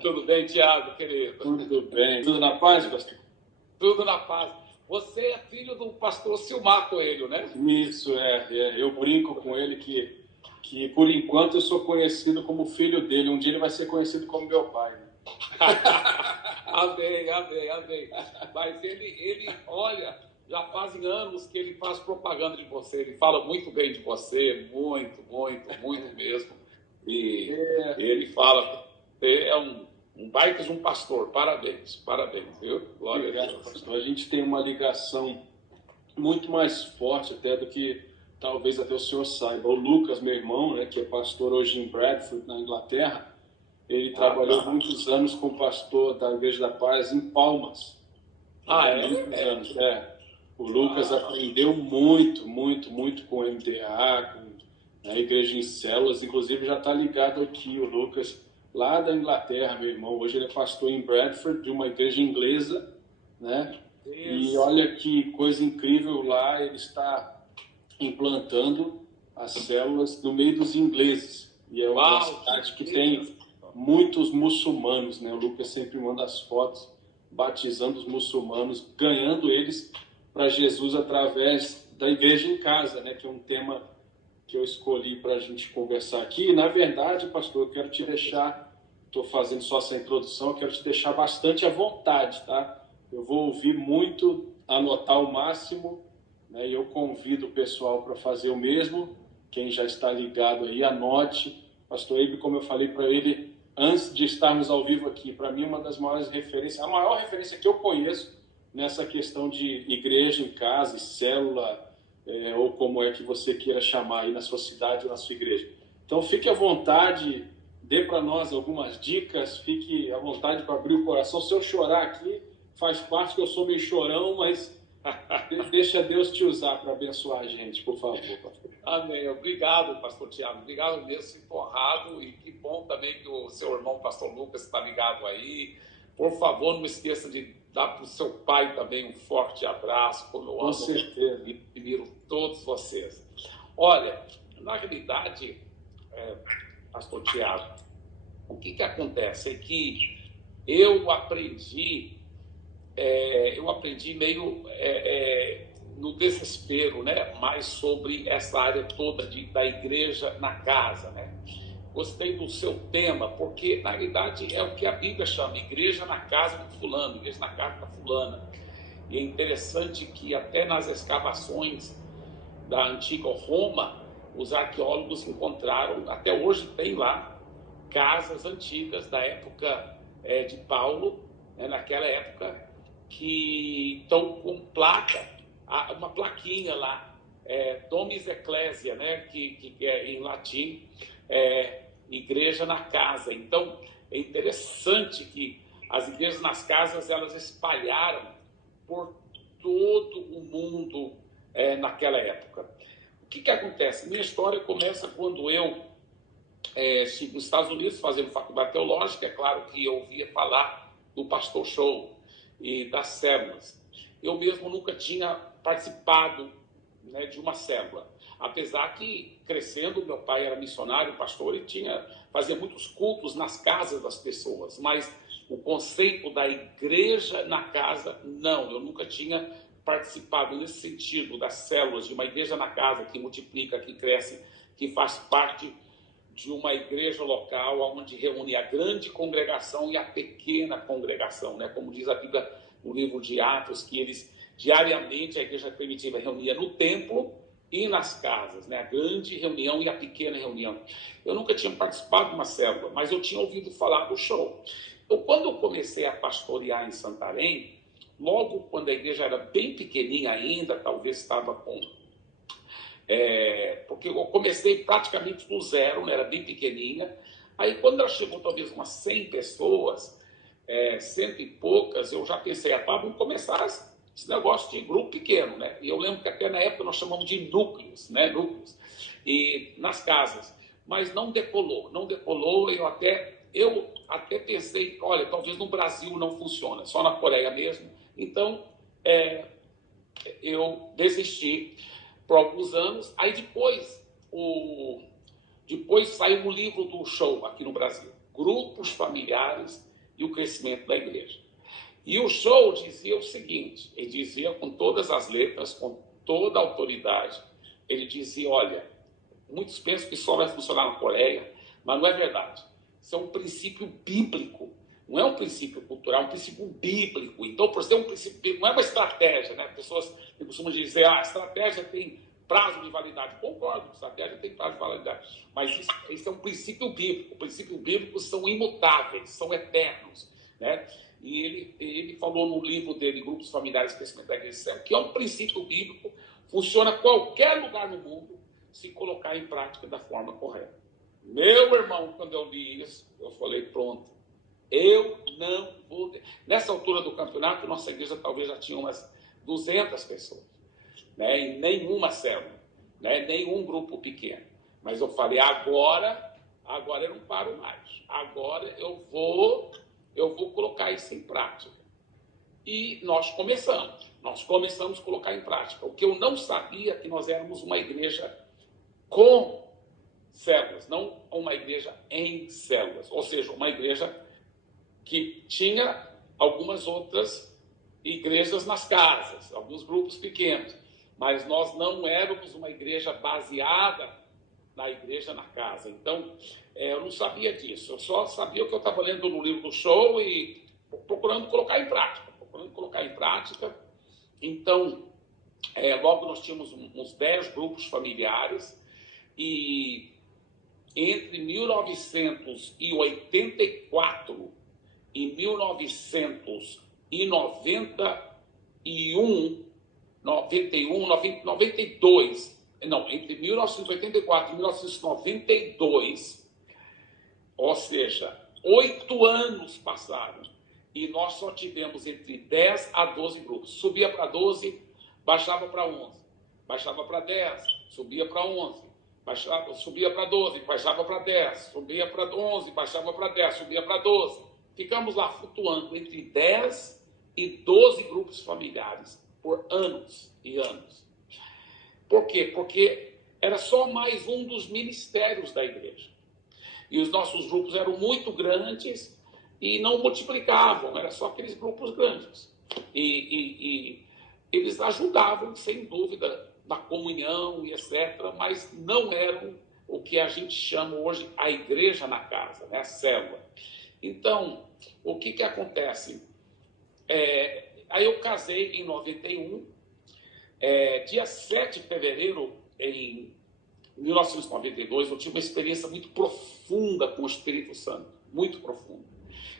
Tudo bem, Tiago, querido? Tudo bem. Tudo na paz, pastor? Tudo na paz. Você é filho do pastor Silmar Coelho, né? Isso, eu brinco com ele que, por enquanto, eu sou conhecido como filho dele. Um dia ele vai ser conhecido como meu pai. Né? Amém, amém, amém. Mas ele, olha, já fazem anos que ele faz propaganda de você. Ele fala muito bem de você, muito, muito, muito mesmo. E ele fala, você é um baita de um pastor. Parabéns, parabéns, viu? Glória a Deus. Pastor. A gente tem uma ligação muito mais forte até do que talvez até o senhor saiba. O Lucas, meu irmão, né, que é pastor hoje em Bradford, na Inglaterra, ele trabalhou muitos anos com o pastor da Igreja da Paz em Palmas. Muitos anos. O Lucas aprendeu muito, muito, muito com o MTA, com a Igreja em Células. Inclusive já está ligado aqui, o Lucas, lá da Inglaterra, meu irmão. Hoje ele é pastor em Bradford, de uma igreja inglesa, né? E olha que coisa incrível lá, ele está implantando as células no meio dos ingleses. E é uma cidade que tem muitos muçulmanos, né? O Lucas sempre manda as fotos batizando os muçulmanos, ganhando eles para Jesus através da igreja em casa, né? Que é um tema que eu escolhi para a gente conversar aqui. E, na verdade, pastor, eu quero te deixar, estou fazendo só essa introdução, eu quero te deixar bastante à vontade, tá? Eu vou ouvir muito, anotar o máximo, né? E eu convido o pessoal para fazer o mesmo. Quem já está ligado aí, anote. Pastor Eibe, como eu falei para ele antes de estarmos ao vivo aqui, para mim uma das maiores referências, a maior referência que eu conheço nessa questão de igreja em casa, célula, ou como é que você queira chamar aí na sua cidade ou na sua igreja. Então fique à vontade, dê para nós algumas dicas, fique à vontade para abrir o coração. Se eu chorar aqui, faz parte que eu sou meio chorão, mas deixa Deus te usar para abençoar a gente, por favor, pastor. Amém. Obrigado, pastor Tiago. Obrigado mesmo, sinto honrado. E que bom também que o seu irmão, pastor Lucas, está ligado aí. Por favor, não esqueça de dar para o seu pai também um forte abraço, como eu amo. Com certeza. E admiro todos vocês. Olha, na realidade, pastor Tiago, o que acontece é que eu aprendi meio no desespero, né? Mais sobre essa área toda da igreja na casa, né? Gostei do seu tema, porque na realidade é o que a Bíblia chama, igreja na casa do fulano, igreja na casa da fulana. E é interessante que até nas escavações da antiga Roma, os arqueólogos encontraram, até hoje tem lá, casas antigas da época de Paulo, né? Naquela época, que estão com placa, uma plaquinha lá, Domus Ecclesia, né? que é em latim, igreja na casa. Então, é interessante que as igrejas nas casas, elas espalharam por todo o mundo naquela época. O que acontece? Minha história começa quando eu estive nos Estados Unidos fazendo faculdade teológica. É claro que eu ouvia falar do Pastor Show e das células. Eu mesmo nunca tinha participado, né, de uma célula. Apesar que, crescendo, meu pai era missionário, pastor, e fazia muitos cultos nas casas das pessoas. Mas o conceito da igreja na casa, não. Eu nunca tinha participado nesse sentido das células, de uma igreja na casa que multiplica, que cresce, que faz parte de uma igreja local onde reúne a grande congregação e a pequena congregação, né? Como diz a Bíblia no livro de Atos, que eles diariamente, a igreja primitiva reunia no templo e nas casas, né? A grande reunião e a pequena reunião. Eu nunca tinha participado de uma célula, mas eu tinha ouvido falar do show. Então, quando eu comecei a pastorear em Santarém, logo quando a igreja era bem pequenininha ainda, talvez estava com... porque eu comecei praticamente do zero, né? Era bem pequenininha. Aí, quando ela chegou talvez umas 100 pessoas, cento e poucas, eu já pensei, vamos começar esse negócio de grupo pequeno, né? E eu lembro que até na época nós chamamos de núcleos, né? Núcleos, e nas casas. Mas não decolou, eu até pensei, olha, talvez no Brasil não funciona, só na Coreia mesmo. Então, eu desisti por alguns anos. Aí depois saiu o livro do show aqui no Brasil. grupos familiares e o crescimento da igreja. E o show dizia o seguinte, ele dizia com todas as letras, com toda a autoridade, ele dizia, olha, muitos pensam que só vai funcionar na Coreia, mas não é verdade. Isso é um princípio bíblico, não é um princípio cultural, é um princípio bíblico. Então, por ser um princípio bíblico, não é uma estratégia, né? Pessoas costumam dizer, a estratégia tem prazo de validade. Concordo, estratégia tem prazo de validade. Mas isso é um princípio bíblico. Os princípios bíblicos são imutáveis, são eternos, né? E ele falou no livro dele, Grupos Familiares e Crescimento da Igreja, que é um princípio bíblico, funciona em qualquer lugar no mundo, se colocar em prática da forma correta. Meu irmão, quando eu li isso, eu falei, pronto, eu não vou... Nessa altura do campeonato, nossa igreja talvez já tinha umas 200 pessoas, né? E nenhuma célula, né? Nenhum grupo pequeno. Mas eu falei, agora eu não paro mais. Agora eu vou colocar isso em prática. E nós começamos a colocar em prática. O que eu não sabia é que nós éramos uma igreja com células, não uma igreja em células. Ou seja, uma igreja que tinha algumas outras igrejas nas casas, alguns grupos pequenos. Mas nós não éramos uma igreja baseada na igreja na casa. Então, eu não sabia disso. Eu só sabia o que eu estava lendo no livro do show e procurando colocar em prática. Então, logo nós tínhamos uns 10 grupos familiares e entre 1984 e 1992, entre 1984 e 1992, ou seja, 8 anos passaram, e nós só tivemos entre 10 a 12 grupos. Subia para 12, baixava para 11, baixava para 10, subia para 11, subia para 12, baixava para 10, subia para 11, baixava para 10, subia para 12. Ficamos lá flutuando entre 10 e 12 grupos familiares por anos e anos. Por quê? Porque era só mais um dos ministérios da igreja. E os nossos grupos eram muito grandes e não multiplicavam, eram só aqueles grupos grandes. E eles ajudavam, sem dúvida, na comunhão e etc., mas não eram o que a gente chama hoje a igreja na casa, né? A célula. Então, o que acontece? Aí eu casei em 91, dia 7 de fevereiro, em 1992, eu tive uma experiência muito profunda com o Espírito Santo, muito profunda.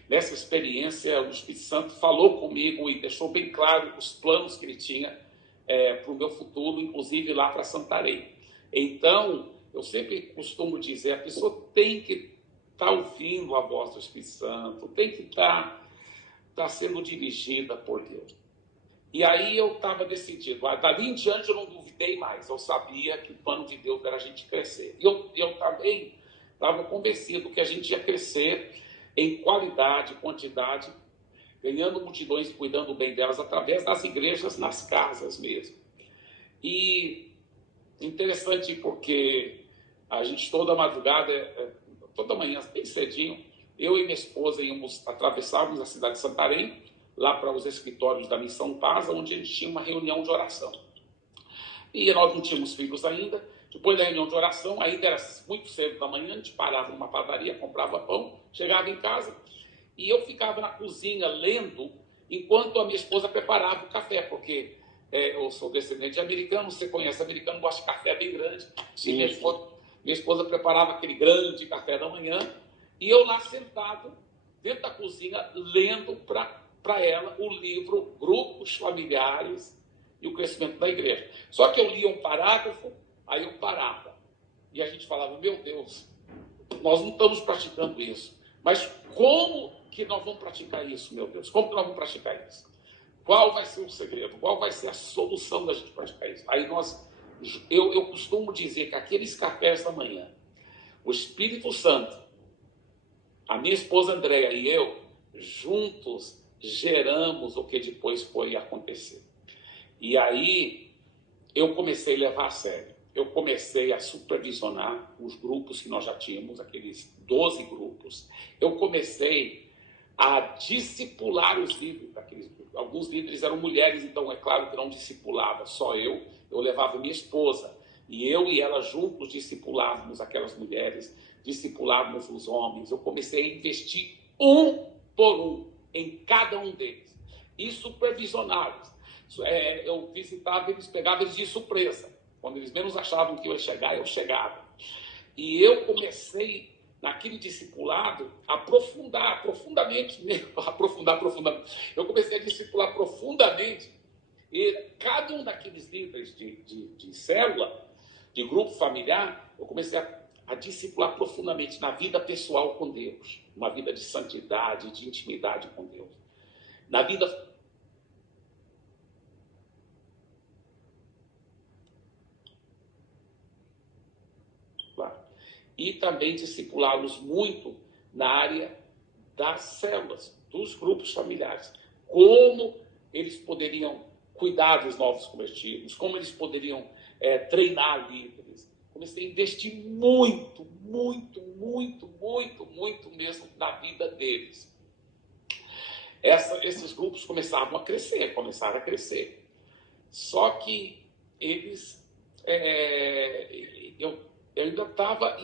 Nessa experiência, o Espírito Santo falou comigo e deixou bem claro os planos que ele tinha para o meu futuro, inclusive lá para Santarém. Então, eu sempre costumo dizer, a pessoa tem que estar ouvindo a voz do Espírito Santo, tem que estar sendo dirigida por Deus. E aí eu estava decidido, dali em diante eu não duvidei mais, eu sabia que o plano de Deus era a gente crescer. E eu também estava convencido que a gente ia crescer em qualidade, quantidade, ganhando multidões e cuidando bem delas através das igrejas nas casas mesmo. E interessante porque a gente toda madrugada, toda manhã, bem cedinho, eu e minha esposa atravessávamos a cidade de Santarém, lá para os escritórios da Missão Paz, onde a gente tinha uma reunião de oração. E nós não tínhamos filhos ainda. Depois da reunião de oração, ainda era muito cedo da manhã, a gente parava numa padaria, comprava pão, chegava em casa, e eu ficava na cozinha lendo, enquanto a minha esposa preparava o café, porque eu sou descendente de americano, você conhece americano, gosta de café bem grande. Sim. E minha esposa preparava aquele grande café da manhã, e eu lá sentado, dentro da cozinha, lendo para ela o livro Grupos Familiares e o Crescimento da Igreja. Só que eu lia um parágrafo, aí eu parava. E a gente falava, meu Deus, nós não estamos praticando isso. Mas como que nós vamos praticar isso, meu Deus? Como que nós vamos praticar isso? Qual vai ser o segredo? Qual vai ser a solução da gente praticar isso? Aí eu costumo dizer que aqueles cafés da manhã, o Espírito Santo, a minha esposa Andréia e eu, juntos, geramos o que depois foi acontecer. E aí eu comecei a levar a sério. eu comecei a supervisionar os grupos que nós já tínhamos, aqueles 12 grupos. Eu comecei a discipular os líderes daqueles grupos. Alguns líderes eram mulheres, então é claro que não discipulava só eu levava minha esposa. E eu e ela juntos discipulávamos aquelas mulheres, discipulávamos os homens. Eu comecei a investir um por um em cada um deles e supervisioná-los. Eu visitava eles, pegava eles de surpresa. Quando eles menos achavam que eu ia chegar, eu chegava. E eu comecei, naquele discipulado, a aprofundar profundamente. Eu comecei a discipular profundamente. E cada um daqueles líderes de célula, de grupo familiar, eu comecei a discipular profundamente na vida pessoal com Deus. Uma vida de santidade, de intimidade com Deus. Na vida... E também discipulá-los muito na área das células, dos grupos familiares. Como eles poderiam cuidar dos novos convertidos, como eles poderiam treinar líderes. Comecei a investir muito mesmo na vida deles. Esses grupos começaram a crescer. Só que eles... eu ainda estava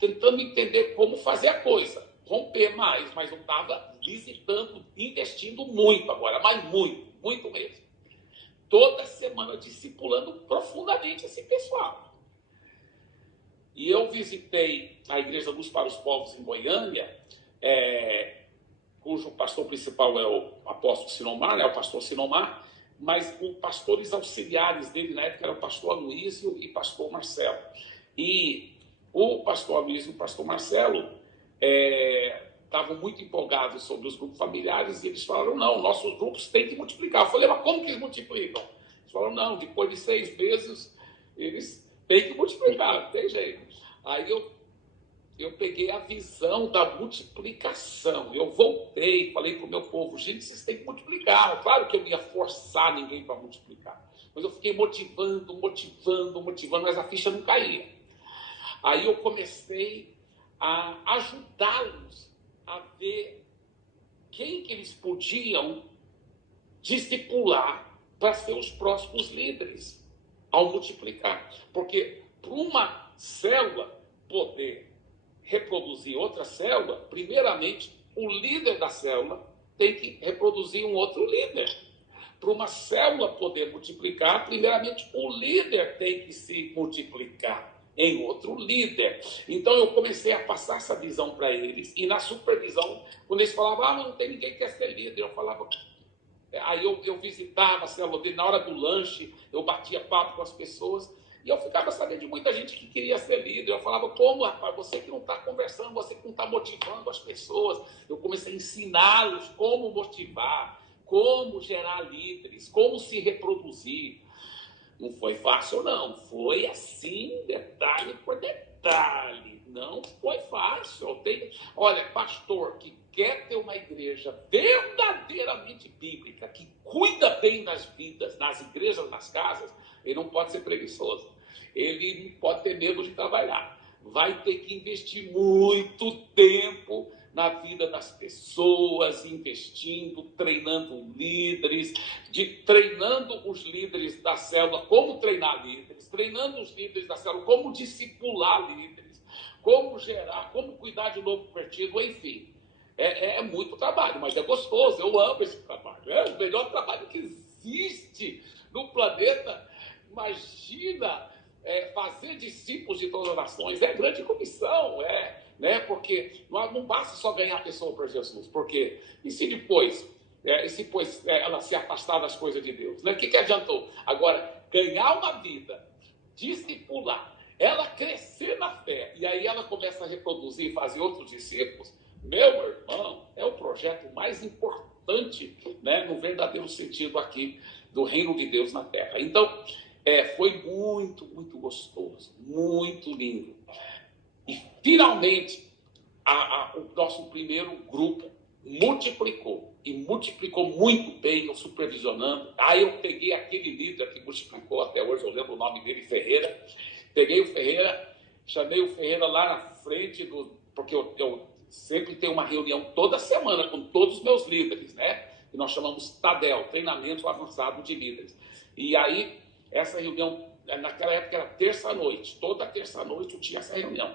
tentando entender como fazer a coisa, romper mais, mas eu estava visitando, investindo muito agora, mas muito mesmo. Toda semana discipulando profundamente esse pessoal. E eu visitei a Igreja Luz para os Povos em Goiânia, cujo pastor principal é o apóstolo Sinomar, o pastor Sinomar, mas os pastores auxiliares dele na época eram o pastor Aloísio e pastor Marcelo. E o pastor Aloísio e o pastor Marcelo estavam muito empolgados sobre os grupos familiares e eles falaram, não, nossos grupos têm que multiplicar. Eu falei, mas como que eles multiplicam? Eles falaram, não, depois de 6 meses, eles têm que multiplicar, não tem jeito. Aí eu peguei a visão da multiplicação. Eu voltei, falei para o meu povo, gente, vocês têm que multiplicar. Claro que eu não ia forçar ninguém para multiplicar. Mas eu fiquei motivando, mas a ficha não caía. Aí eu comecei a ajudá-los a ver quem que eles podiam discipular para ser os próximos líderes ao multiplicar. Porque para uma célula poder reproduzir outra célula, primeiramente, o líder da célula tem que reproduzir um outro líder. Para uma célula poder multiplicar, primeiramente, o líder tem que se multiplicar em outro líder. Então, eu comecei a passar essa visão para eles, e na supervisão, quando eles falavam, mas não tem ninguém que quer ser líder, eu falava... Aí eu visitava a célula dele, na hora do lanche, eu batia papo com as pessoas, e eu ficava sabendo de muita gente que queria ser líder. Eu falava, como, rapaz, você que não está conversando, você que não está motivando as pessoas. Eu comecei a ensiná-los como motivar, como gerar líderes, como se reproduzir. Não foi fácil, não. Foi assim, detalhe por detalhe. Não foi fácil. Olha, pastor que quer ter uma igreja verdadeiramente bíblica, que cuida bem das vidas, nas igrejas, nas casas, ele não pode ser preguiçoso. Ele não pode ter medo de trabalhar. Vai ter que investir muito tempo na vida das pessoas, investindo, treinando líderes, treinando os líderes da célula, como treinar líderes, treinando os líderes da célula, como discipular líderes, como gerar, como cuidar de novo convertido, enfim. É muito trabalho, mas é gostoso, eu amo esse trabalho. É o melhor trabalho que existe no planeta. Imagina fazer discípulos de todas as nações, é grande comissão, né? Porque não basta só ganhar a pessoa para Jesus, porque e se depois ela se afastar das coisas de Deus, né? O que adiantou? Agora, ganhar uma vida, discipular, ela crescer na fé, e aí ela começa a reproduzir e fazer outros discípulos, meu irmão, é o projeto mais importante, né, no verdadeiro sentido aqui do reino de Deus na terra. Então, foi muito gostoso, muito lindo. E, finalmente, o nosso primeiro grupo multiplicou. E multiplicou muito bem, eu supervisionando. Aí eu peguei aquele líder que multiplicou, até hoje eu lembro o nome dele, Ferreira. Peguei o Ferreira, chamei o Ferreira lá na frente, porque eu sempre tenho uma reunião toda semana com todos os meus líderes, né? Que nós chamamos TADEL, Treinamento Avançado de Líderes. E aí, essa reunião, naquela época era terça-noite, toda terça-noite eu tinha essa reunião.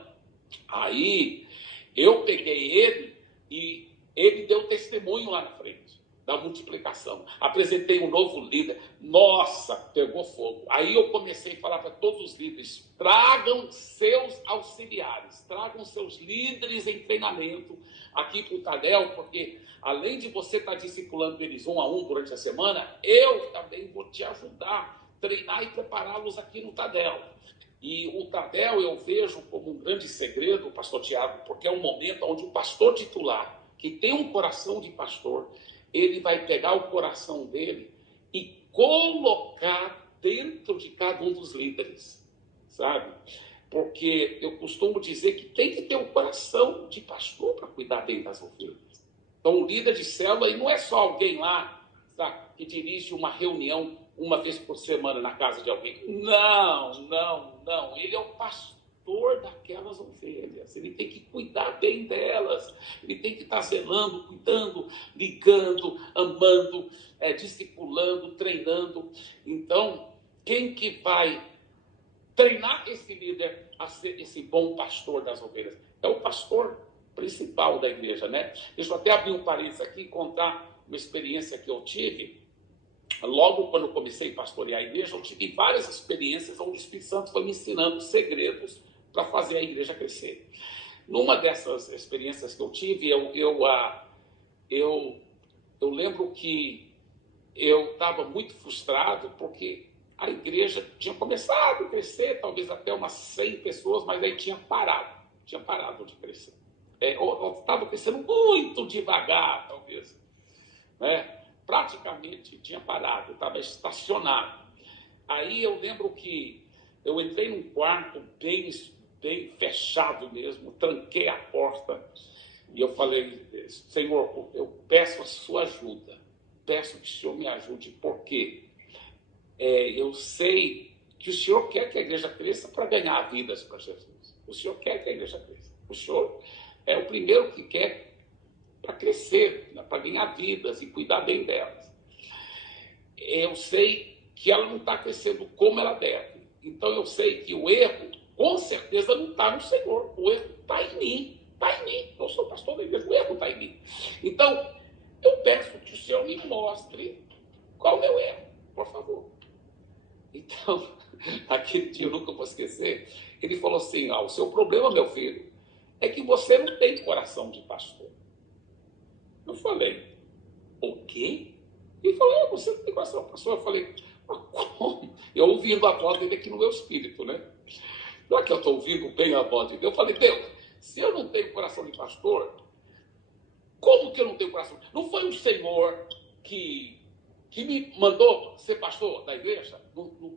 Aí, eu peguei ele e ele deu testemunho lá na frente da multiplicação. Apresentei um novo líder. Nossa, pegou fogo. Aí eu comecei a falar para todos os líderes: tragam seus auxiliares, tragam seus líderes em treinamento aqui para o Tadel, porque além de você estar discipulando eles 1 a 1 durante a semana, eu também vou te ajudar a treinar e prepará-los aqui no Tadel. E o Tadel eu vejo como um grande segredo, pastor Tiago, porque é um momento onde o pastor titular, que tem um coração de pastor, ele vai pegar o coração dele e colocar dentro de cada um dos líderes, sabe? Porque eu costumo dizer que tem que ter um coração de pastor para cuidar bem das ovelhas. Então, o líder de célula, ele não é só alguém lá, sabe, que dirige uma reunião uma vez por semana na casa de alguém. Não. Ele é o pastor daquelas ovelhas. Ele tem que cuidar bem delas. Ele tem que estar zelando, cuidando, ligando, amando, discipulando, treinando. Então, quem que vai treinar esse líder a ser esse bom pastor das ovelhas? É o pastor principal da igreja, né? Deixa eu até abrir um parênteses aqui e contar uma experiência que eu tive. Logo quando eu comecei a pastorear a igreja, eu tive várias experiências onde o Espírito Santo foi me ensinando segredos para fazer a igreja crescer. Numa dessas experiências que eu tive, eu lembro que eu estava muito frustrado porque a igreja tinha começado a crescer, talvez até umas 100 pessoas, mas aí tinha parado de crescer. Eu estava crescendo muito devagar, talvez, né? Praticamente tinha parado, estava estacionado. Aí eu lembro que eu entrei num quarto bem fechado mesmo, tranquei a porta e eu falei: Senhor, eu peço a sua ajuda, peço que o Senhor me ajude, porque eu sei que o Senhor quer que a igreja cresça para ganhar vidas para Jesus. O Senhor quer que a igreja cresça. O Senhor é o primeiro que quer para crescer, para ganhar vidas e cuidar bem delas. Eu sei que ela não está crescendo como ela deve. Então eu sei que o erro, com certeza, não está no Senhor. O erro está em mim. Está em mim. Eu sou pastor da igreja, o erro está em mim. Então, eu peço que o Senhor me mostre qual é o meu erro, por favor. Então, aquele dia eu nunca vou esquecer, ele falou assim: o seu problema, meu filho, é que você não tem coração de pastor. Eu falei: o quê? Ele falou: você não tem coração de pastor? Eu falei: mas como? Eu ouvindo a voz dele aqui no meu espírito, né? Não é que eu estou ouvindo bem a voz dele. Eu falei: Deus, se eu não tenho coração de pastor, como que eu não tenho coração? Não foi o Senhor que me mandou ser pastor da igreja?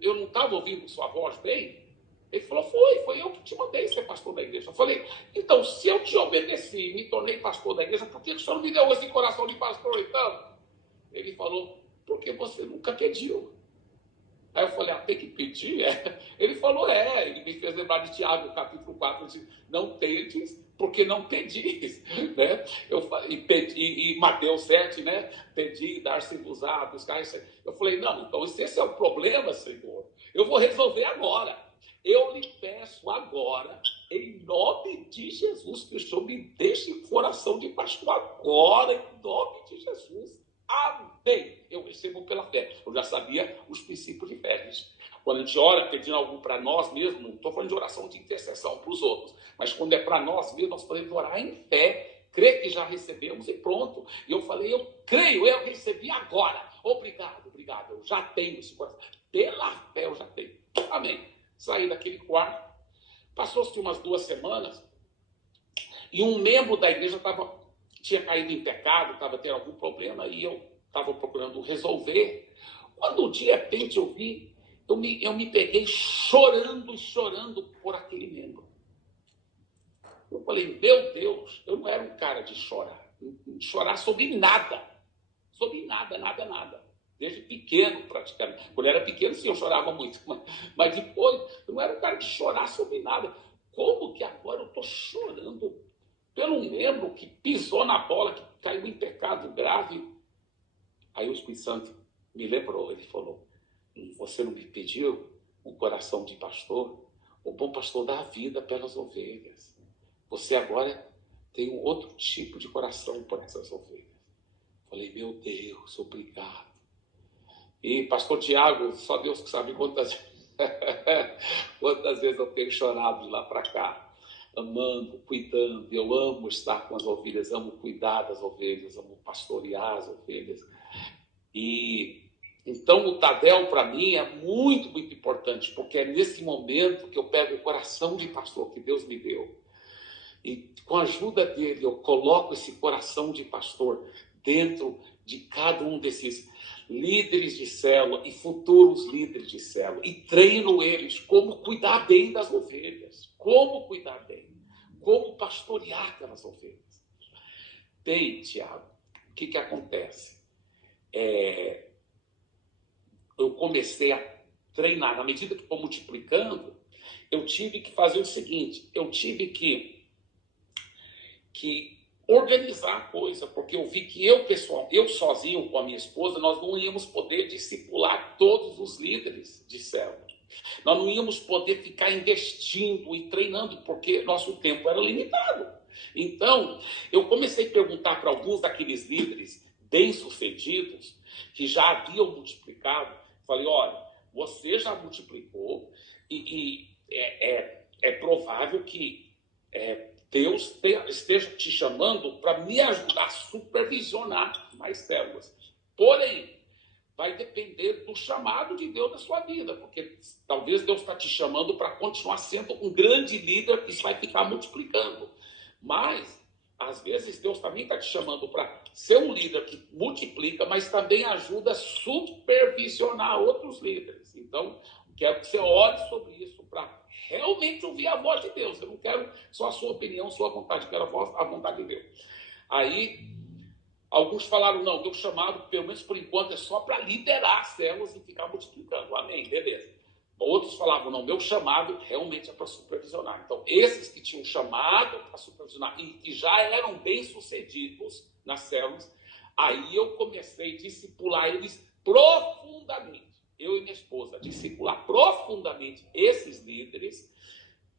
Eu não estava ouvindo sua voz bem? Ele falou: foi eu que te mandei ser pastor da igreja. Eu falei: então, se eu te obedeci e me tornei pastor da igreja, por que o senhor não me deu esse coração de pastor, então? Ele falou: porque você nunca pediu. Aí eu falei: tem que pedir? Ele falou: ele me fez lembrar de Tiago, capítulo 4, diz: não tendes, porque não pedis, né? E Mateus 7, né? Pedir, dar-se-vos-á, buscar isso. Eu falei: não, então esse é o problema, Senhor. Eu vou resolver agora. Eu lhe peço agora, em nome de Jesus, que o Senhor me deixe coração de pastor agora, em nome de Jesus. Amém. Eu recebo pela fé. Eu já sabia os princípios de fé. Quando a gente ora pedindo algo para nós mesmos, não estou falando de oração de intercessão para os outros, mas quando é para nós mesmos, nós podemos orar em fé, crer que já recebemos e pronto. E eu falei: eu creio, eu recebi agora. Obrigado, eu já tenho esse coração. Pela fé eu já tenho. Amém. Saí daquele quarto, passou-se umas 2 semanas, e um membro da igreja tinha caído em pecado, estava tendo algum problema, e eu estava procurando resolver. Quando de repente eu me peguei chorando por aquele membro. Eu falei: meu Deus, eu não era um cara de chorar. chorar sobre nada. Sobre nada, nada, nada. Desde pequeno, praticamente. Quando eu era pequeno, sim, eu chorava muito. Mas depois, eu não era um cara de chorar sobre nada. Como que agora eu estou chorando pelo membro que pisou na bola, que caiu em pecado grave? Aí o Espírito Santo me lembrou, ele falou: você não me pediu um coração de pastor? O bom pastor dá a vida pelas ovelhas. Você agora tem um outro tipo de coração por essas ovelhas. Falei: meu Deus, obrigado. E pastor Tiago, só Deus que sabe quantas vezes eu tenho chorado de lá para cá, amando, cuidando. Eu amo estar com as ovelhas, amo cuidar das ovelhas, amo pastorear as ovelhas. E então o Tadel, para mim, é muito, muito importante, porque é nesse momento que eu pego o coração de pastor que Deus me deu. E com a ajuda dele, eu coloco esse coração de pastor dentro de cada um desses líderes de célula e futuros líderes de célula. E treino eles como cuidar bem das ovelhas. Como cuidar bem. Como pastorear aquelas ovelhas. Bem, Tiago, o que acontece? Eu comecei a treinar. Na medida que estou multiplicando, eu tive que fazer o seguinte. Eu tive que organizar a coisa, porque eu vi que eu sozinho com a minha esposa, nós não íamos poder discipular todos os líderes de célula. Nós não íamos poder ficar investindo e treinando, porque nosso tempo era limitado. Então, eu comecei a perguntar para alguns daqueles líderes bem-sucedidos, que já haviam multiplicado. Falei: olha, você já multiplicou e é provável que Deus esteja te chamando para me ajudar a supervisionar mais células. Porém, vai depender do chamado de Deus na sua vida, porque talvez Deus está te chamando para continuar sendo um grande líder que vai ficar multiplicando. Mas, às vezes, Deus também está te chamando para ser um líder que multiplica, mas também ajuda a supervisionar outros líderes. Então, quero que você ore sobre isso para realmente ouvir a voz de Deus. Eu não quero só a sua opinião, sua vontade, eu quero a vontade de Deus. Aí, alguns falaram: não, meu chamado, pelo menos por enquanto, é só para liderar as células e ficar multiplicando. Amém, beleza. Outros falavam: não, meu chamado realmente é para supervisionar. Então, esses que tinham chamado para supervisionar e que já eram bem-sucedidos nas células, aí eu comecei a discipular eles profundamente. Eu e minha esposa, discipular profundamente esses líderes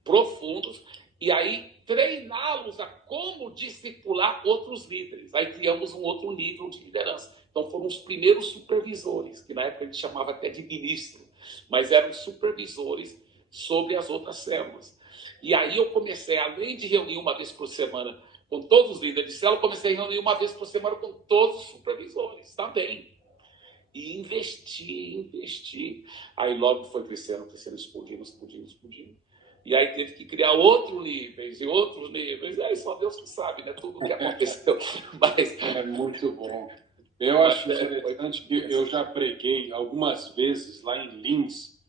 profundos e aí treiná-los a como discipular outros líderes. Aí criamos um outro nível de liderança. Então foram os primeiros supervisores, que na época a gente chamava até de ministro, mas eram supervisores sobre as outras células. E aí eu comecei, além de reunir uma vez por semana com todos os líderes de célula, comecei a reunir uma vez por semana com todos os supervisores também. E investir. Aí logo foi crescendo, explodindo. E aí teve que criar outros níveis e outros níveis. E aí só Deus que sabe, né? Tudo o que aconteceu. Mas é muito bom. Eu acho interessante que eu já preguei algumas vezes lá em Lins,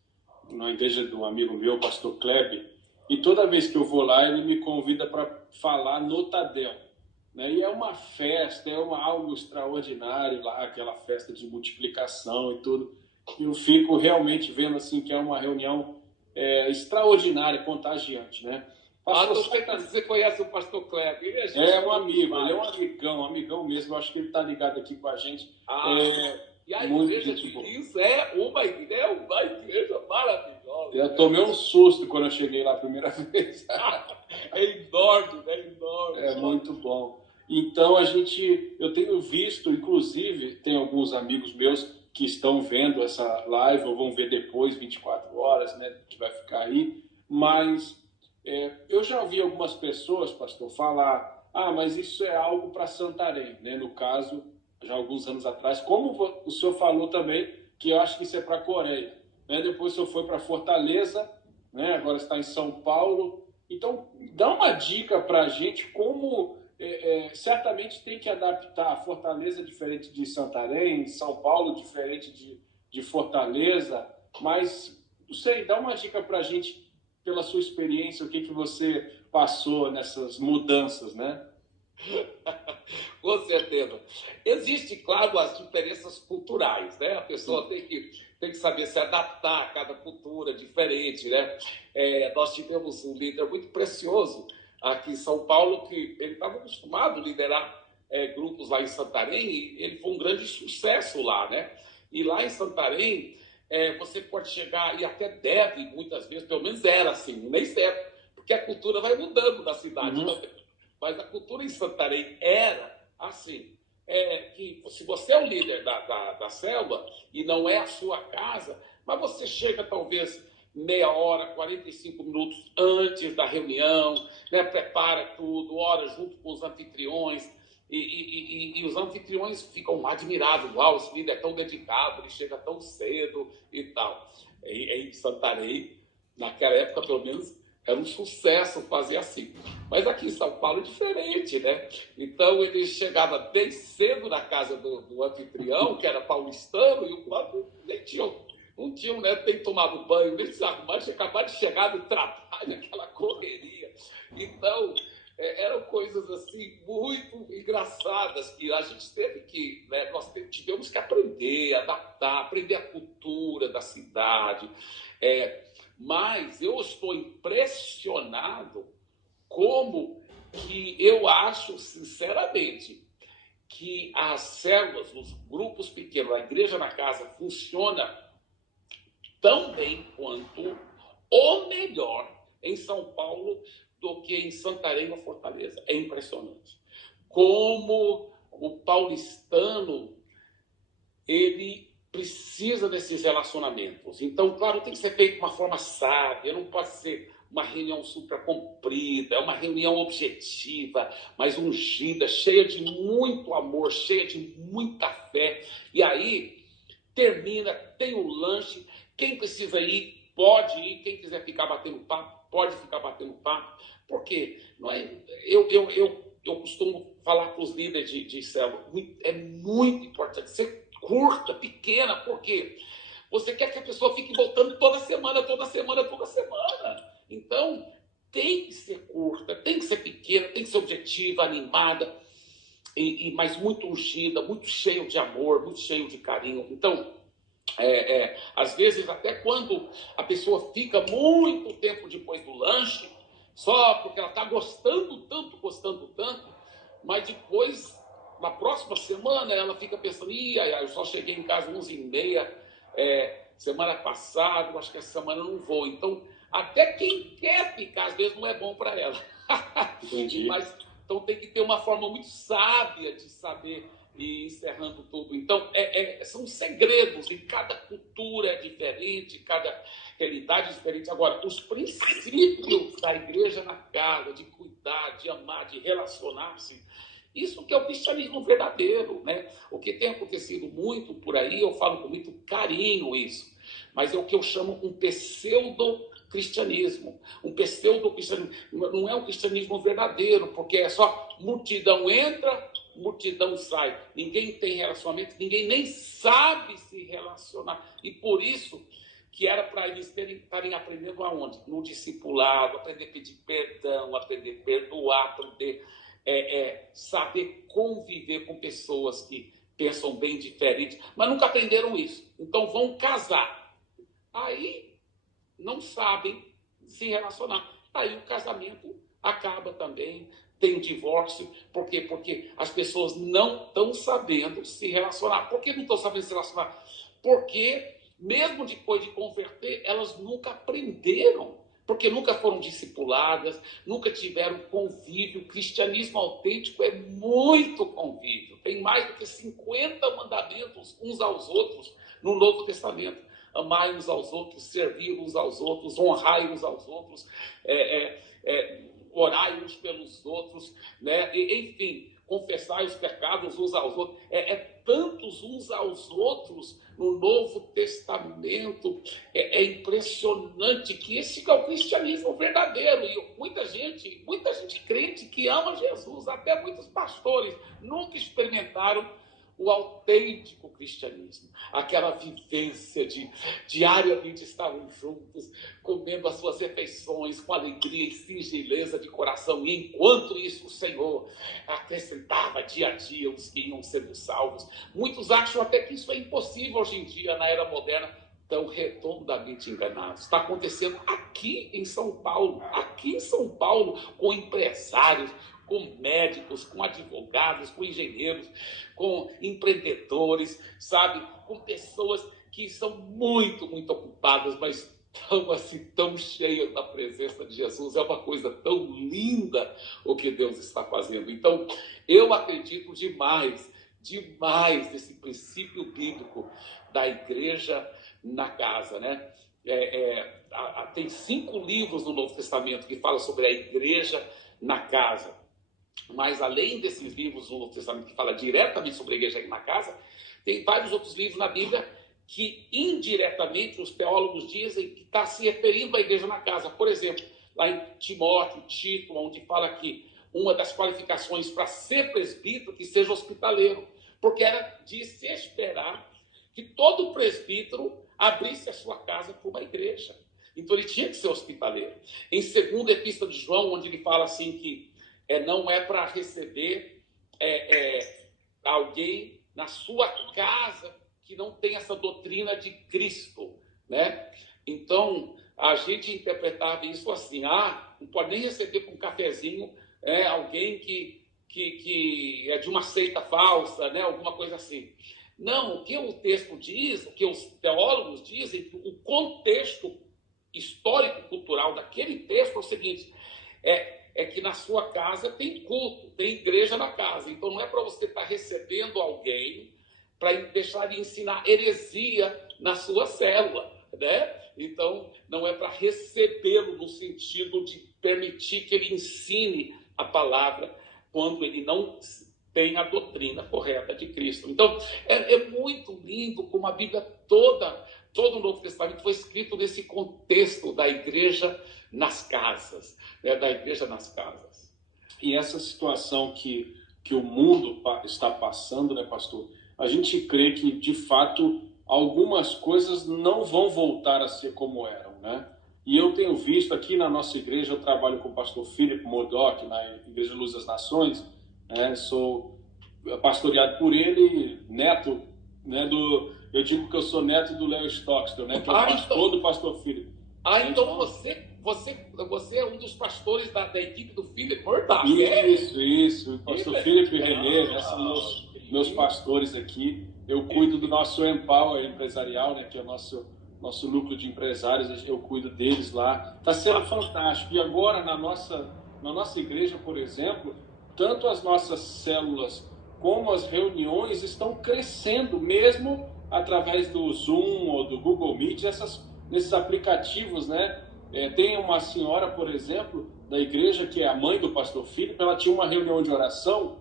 na igreja do amigo meu, pastor Kleber, e toda vez que eu vou lá, ele me convida para falar no Tadel. Né? E é uma festa, algo extraordinário lá, aquela festa de multiplicação e tudo. Eu fico realmente vendo assim que é uma reunião extraordinária, contagiante, né? Você conhece o pastor Kleber? É um amigo, ele é um amigão mesmo. Eu acho que ele está ligado aqui com a gente. E a igreja de Lins é uma igreja maravilhosa. Eu tomei um susto quando eu cheguei lá a primeira vez. É enorme, né? Enorme. É muito bom. Então, eu tenho visto, inclusive, tem alguns amigos meus que estão vendo essa live, ou vão ver depois, 24 horas, né, que vai ficar aí, mas eu já ouvi algumas pessoas, pastor, falar: mas isso é algo para Santarém, né? No caso, já alguns anos atrás, como o senhor falou também, que eu acho que isso é para a Coreia, né? Depois o senhor foi para Fortaleza, né? Agora está em São Paulo. Então, dá uma dica para a gente como certamente tem que adaptar. Fortaleza diferente de Santarém, São Paulo diferente de Fortaleza, mas, não sei, dá uma dica para a gente, pela sua experiência, o que você passou nessas mudanças, né? Com certeza. Existe, claro, as diferenças culturais, né? A pessoa tem que saber se adaptar a cada cultura diferente, né? Nós tivemos um líder muito precioso aqui em São Paulo, que ele estava acostumado a liderar grupos lá em Santarém, e ele foi um grande sucesso lá, né? E lá em Santarém, você pode chegar, e até deve, muitas vezes, pelo menos era assim, nem sempre, porque a cultura vai mudando da cidade também. Mas a cultura em Santarém era assim, que se você é o líder da célula e não é a sua casa, mas você chega talvez meia hora, 45 minutos antes da reunião, né, prepara tudo, ora junto com os anfitriões, e os anfitriões ficam admirados, uau, esse líder é tão dedicado, ele chega tão cedo e tal. Em Santarém, naquela época pelo menos, era um sucesso fazer assim. Mas aqui em São Paulo é diferente, né? Então ele chegava bem cedo na casa do anfitrião, que era paulistano, e o próprio nem tinha, não tinham, né? Tem tomado banho, nem se arrumar, tinha acabado de chegar do trabalho, aquela correria. Então, eram coisas assim muito engraçadas que a gente teve que, né, nós tivemos que aprender, adaptar, aprender a cultura da cidade. Mas eu estou impressionado como que eu acho, sinceramente, que as células, os grupos pequenos, a igreja na casa funciona tão bem quanto, ou melhor, em São Paulo do que em Santarém ou Fortaleza. É impressionante. Como o paulistano, ele precisa desses relacionamentos. Então, claro, tem que ser feito de uma forma sábia, não pode ser uma reunião super comprida, é uma reunião objetiva, mas ungida, cheia de muito amor, cheia de muita fé. E aí, termina, tem o lanche, quem precisa ir, pode ir, quem quiser ficar batendo papo, pode ficar batendo papo, porque não é, eu costumo falar para os líderes de célula, é muito importante ser curta, pequena, porque você quer que a pessoa fique voltando toda semana, toda semana, toda semana. Então, tem que ser curta, tem que ser pequena, tem que ser objetiva, animada, mas muito ungida, muito cheio de amor, muito cheio de carinho. Então, às vezes, até quando a pessoa fica muito tempo depois do lanche, só porque ela está gostando tanto, mas depois, na próxima semana, ela fica pensando, eu só cheguei em casa 11h30, semana passada, acho que essa semana eu não vou. Então, até quem quer ficar, às vezes, não é bom para ela. Entendi. Mas, então, tem que ter uma forma muito sábia de saber ir encerrando tudo. Então, são segredos, e cada cultura é diferente, cada realidade é diferente. Agora, os princípios da igreja na casa, de cuidar, de amar, de relacionar-se, isso que é o cristianismo verdadeiro, né? O que tem acontecido muito por aí, eu falo com muito carinho isso, mas é o que eu chamo um pseudo-cristianismo. Um pseudo-cristianismo não é um cristianismo verdadeiro, porque é só multidão entra, multidão sai. Ninguém tem relacionamento, ninguém nem sabe se relacionar. E por isso que era para eles estarem aprendendo aonde? No discipulado, aprender a pedir perdão, aprender a perdoar, aprender saber conviver com pessoas que pensam bem diferente, mas nunca aprenderam isso. Então vão casar. Aí não sabem se relacionar. Aí o casamento acaba também, tem divórcio. Por quê? Porque as pessoas não estão sabendo se relacionar. Por que não estão sabendo se relacionar? Porque, mesmo depois de converter, elas nunca aprenderam. Porque nunca foram discipuladas, nunca tiveram convívio. O cristianismo autêntico é muito convívio. Tem mais do que 50 mandamentos uns aos outros no Novo Testamento. Amai uns aos outros, servir uns aos outros, honrai uns aos outros, orai uns pelos outros, né? Enfim, confessai os pecados uns aos outros. Tantos uns aos outros no Novo Testamento. É impressionante que esse é o cristianismo verdadeiro. E muita gente crente que ama Jesus, até muitos pastores, nunca experimentaram o autêntico cristianismo, aquela vivência de diariamente estarem juntos, comendo as suas refeições com alegria e singeleza de coração, e enquanto isso o Senhor acrescentava dia a dia os que iam sendo salvos. Muitos acham até que isso é impossível hoje em dia, na era moderna. Estão redondamente enganados. Está acontecendo aqui em São Paulo, com empresários, com médicos, com advogados, com engenheiros, com empreendedores, sabe? Com pessoas que são muito, muito ocupadas, mas tão assim, tão cheias da presença de Jesus. É uma coisa tão linda o que Deus está fazendo. Então, eu acredito demais nesse princípio bíblico da igreja na casa, né? Tem 5 livros no Novo Testamento que falam sobre a igreja na casa. Mas além desses livros do Novo Testamento que fala diretamente sobre a igreja na casa, tem vários outros livros na Bíblia que indiretamente os teólogos dizem que está se referindo à igreja na casa. Por exemplo, lá em Timóteo, Tito, onde fala que uma das qualificações para ser presbítero que seja hospitaleiro, porque era de se esperar que todo presbítero abrisse a sua casa para uma igreja. Então ele tinha que ser hospitaleiro. Em 2ª Epístola de João, onde ele fala assim que não é para receber alguém na sua casa que não tem essa doutrina de Cristo, né? Então a gente interpretava isso assim: não pode nem receber com um cafezinho alguém que é de uma seita falsa, né? Alguma coisa assim. Não, o que o texto diz, o que os teólogos dizem, que o contexto histórico-cultural daquele texto é o seguinte: é que na sua casa tem culto, tem igreja na casa. Então não é para você estar recebendo alguém para deixar de ensinar heresia na sua célula, né? Então não é para recebê-lo no sentido de permitir que ele ensine a palavra quando ele não tem a doutrina correta de Cristo. Então é muito lindo como a Bíblia todo o Novo Testamento foi escrito nesse contexto da igreja nas casas, né? Da igreja nas casas. E essa situação que o mundo está passando, né, pastor? A gente crê que, de fato, algumas coisas não vão voltar a ser como eram, né? E eu tenho visto aqui na nossa igreja, eu trabalho com o pastor Philip Murdoch, na Igreja Luz das Nações, né? Sou pastoreado por ele, neto, né, eu digo que eu sou neto do Léo Stockstill, né, que é o pastor do pastor Philip. Então você é um dos pastores da equipe do Philip Murdoch. Isso. O pastor Philip e Renê, né, são meus pastores aqui. Eu cuido do nosso Empower empresarial, né, que é o nosso núcleo de empresários, eu cuido deles lá. Está sendo fantástico. E agora, na nossa igreja, por exemplo, tanto as nossas células como as reuniões estão crescendo, mesmo através do Zoom ou do Google Meet, nesses aplicativos, né? Tem uma senhora, por exemplo, da igreja, que é a mãe do pastor Filipe, ela tinha uma reunião de oração,